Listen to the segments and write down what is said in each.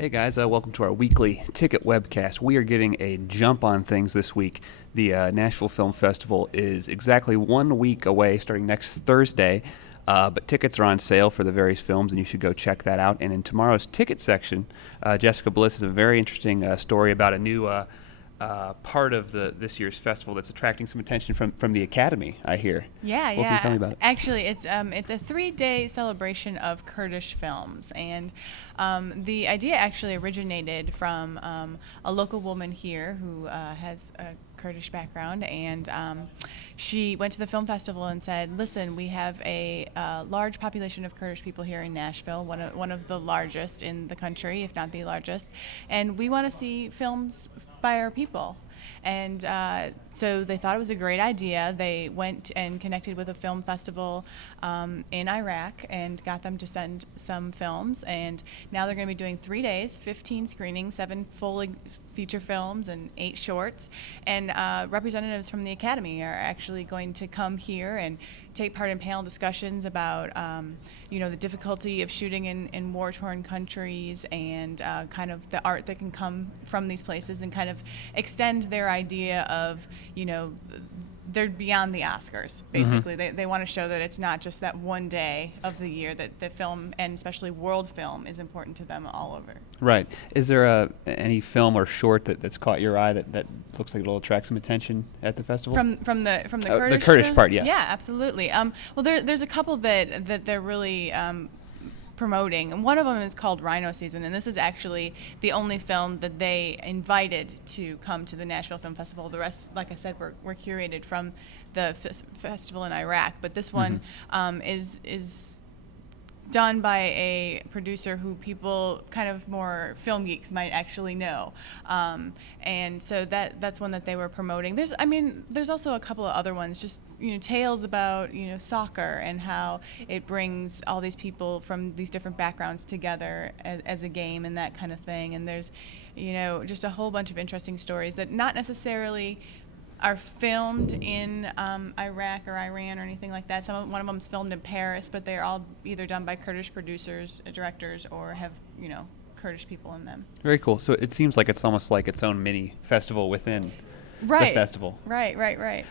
Hey guys, welcome to our weekly ticket webcast. We are getting a jump on things this week. The Nashville Film Festival is exactly 1 week away, starting next Thursday. But tickets are on sale for the various films, and you should go check that out. And in tomorrow's ticket section, Jessica Bliss has a very interesting story about a new part of this year's festival that's attracting some attention from the Academy, I hear. Yeah. What can you tell me about it? Actually, it's a 3-day celebration of Kurdish films, and the idea actually originated from a local woman here who has a Kurdish background, and she went to the film festival and said, "Listen, we have a large population of Kurdish people here in Nashville, one of the largest in the country, if not the largest, and we want to see films by our people." And so they thought it was a great idea. They went and connected with a film festival in Iraq and got them to send some films. And now they're going to be doing 3 days, 15 screenings, 7 full feature films and 8 shorts. And representatives from the Academy are actually going to come here and take part in panel discussions about the difficulty of shooting in war-torn countries and kind of the art that can come from these places, and kind of extend their idea of, they're beyond the Oscars, basically. Mm-hmm. They want to show that it's not just that one day of the year, that the film, and especially world film, is important to them all over. Right. Is there any film or short that's caught your eye that looks like it'll attract some attention at the festival? From the Kurdish? The Kurdish part, yes. Yeah, absolutely. Well, there's a couple that they're really promoting, and one of them is called Rhino Season, and this is actually the only film that they invited to come to the Nashville Film Festival. The rest, like I said, were curated from the festival in Iraq, but this one is done by a producer who people kind of more film geeks might actually know, and so that's one that they were promoting. There's also a couple of other ones, just tales about soccer and how it brings all these people from these different backgrounds together as a game and that kind of thing. And there's just a whole bunch of interesting stories that not necessarily are filmed in Iraq or Iran or anything like that. One of them's filmed in Paris, but they're all either done by Kurdish producers, directors, or have Kurdish people in them. Very cool. So it seems like it's almost like its own mini festival within the festival. Right.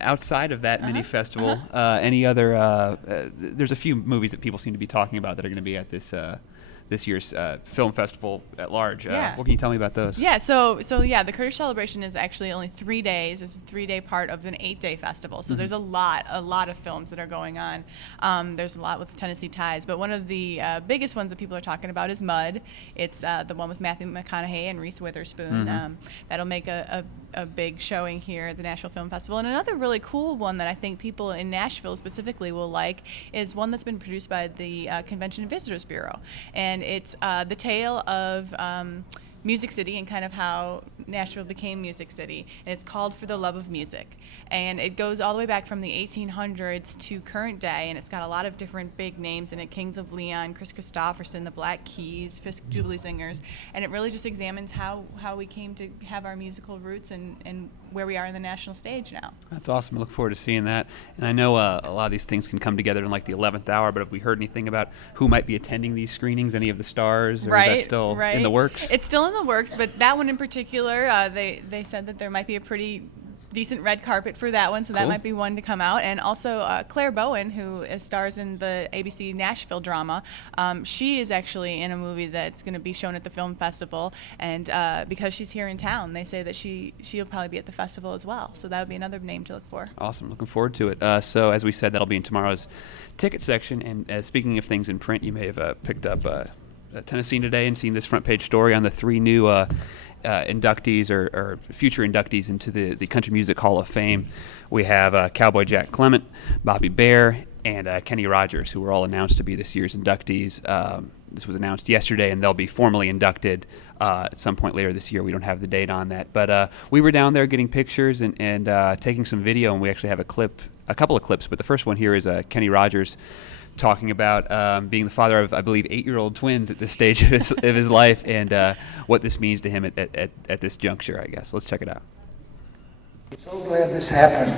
Outside of that mini festival, any other? There's a few movies that people seem to be talking about that are going to be at this year's film festival at large. What can you tell me about those? Yeah, so the Kurdish celebration is actually only 3 days. It's a 3-day part of an 8-day festival. So there's a lot of films that are going on. There's a lot with Tennessee ties, but one of the biggest ones that people are talking about is Mud. It's the one with Matthew McConaughey and Reese Witherspoon. That'll make a big showing here at the Nashville Film Festival. And another really cool one that I think people in Nashville specifically will like is one that's been produced by the Convention and Visitors Bureau. And it's the tale of Music City and kind of how Nashville became Music City. And it's called For the Love of Music. And it goes all the way back from the 1800s to current day. And it's got a lot of different big names in it: Kings of Leon, Chris Christopherson, the Black Keys, Fisk Jubilee Singers. And it really just examines how we came to have our musical roots and where we are in the national stage now. That's awesome. I look forward to seeing that. And I know a lot of these things can come together in like the 11th hour, but have we heard anything about who might be attending these screenings, any of the stars? Or is that still in the works? It's still in the works, but that one in particular, they said that there might be a pretty decent red carpet for that one, so Cool. that might be one to come out. And also Claire Bowen, who stars in the ABC Nashville drama, she is actually in a movie that's going to be shown at the film festival, and because she's here in town, they say that she'll probably be at the festival as well, so that would be another name to look for. Awesome. Looking forward to it. So as we said, that'll be in tomorrow's ticket section. And speaking of things in print, you may have picked up Tennessee Today and seen this front page story on the 3 new inductees or future inductees into the Country Music Hall of Fame. We have Cowboy Jack Clement, Bobby Bare, and Kenny Rogers, who were all announced to be this year's inductees. This was announced yesterday, and they'll be formally inducted at some point later this year. We don't have the date on that, but we were down there getting pictures and taking some video, and we actually have a couple of clips. But the first one here is Kenny Rogers talking about being the father of, I believe, 8-year-old twins at this stage of his life, and what this means to him at this juncture, I guess. Let's check it out. So glad this happened.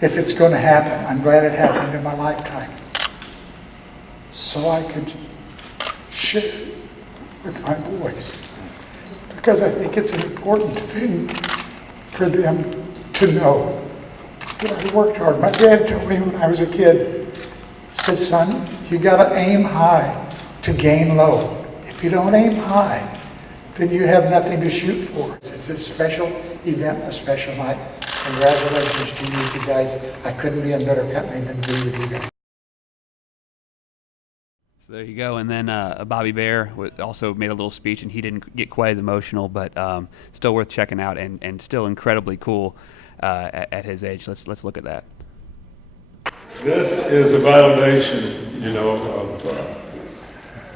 If it's going to happen, I'm glad it happened in my lifetime. So I could with my boys, because I think it's an important thing for them to know that I worked hard. My dad told me when I was a kid, he said, son, you gotta aim high to gain low. If you don't aim high, then you have nothing to shoot for. It's a special event, a special night. Congratulations to you guys. I couldn't be in better company than be with you guys. So there you go. And then Bobby Bare also made a little speech, and he didn't get quite as emotional, but still worth checking out, and still incredibly cool at his age. Let's look at that. This is a validation,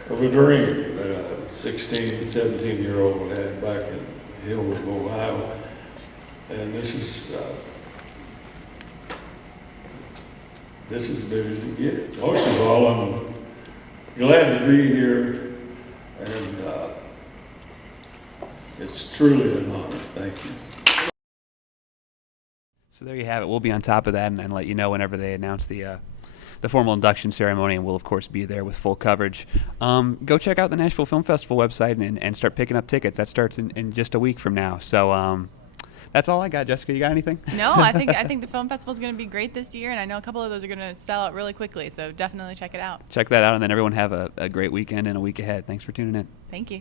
of a dream that a 16, 17-year-old had back in Hillsboro, Ohio. And this is as big as it gets. Most of all, I'm glad to be here, and it's truly an honor. Thank you. So there you have it. We'll be on top of that and let you know whenever they announce the formal induction ceremony, and we'll, of course, be there with full coverage. Go check out the Nashville Film Festival website and start picking up tickets. That starts in just a week from now. So that's all I got. Jessica, you got anything? No, I think the film festival is going to be great this year, and I know a couple of those are going to sell out really quickly, so definitely check it out. Check that out, and then everyone have a great weekend and a week ahead. Thanks for tuning in. Thank you.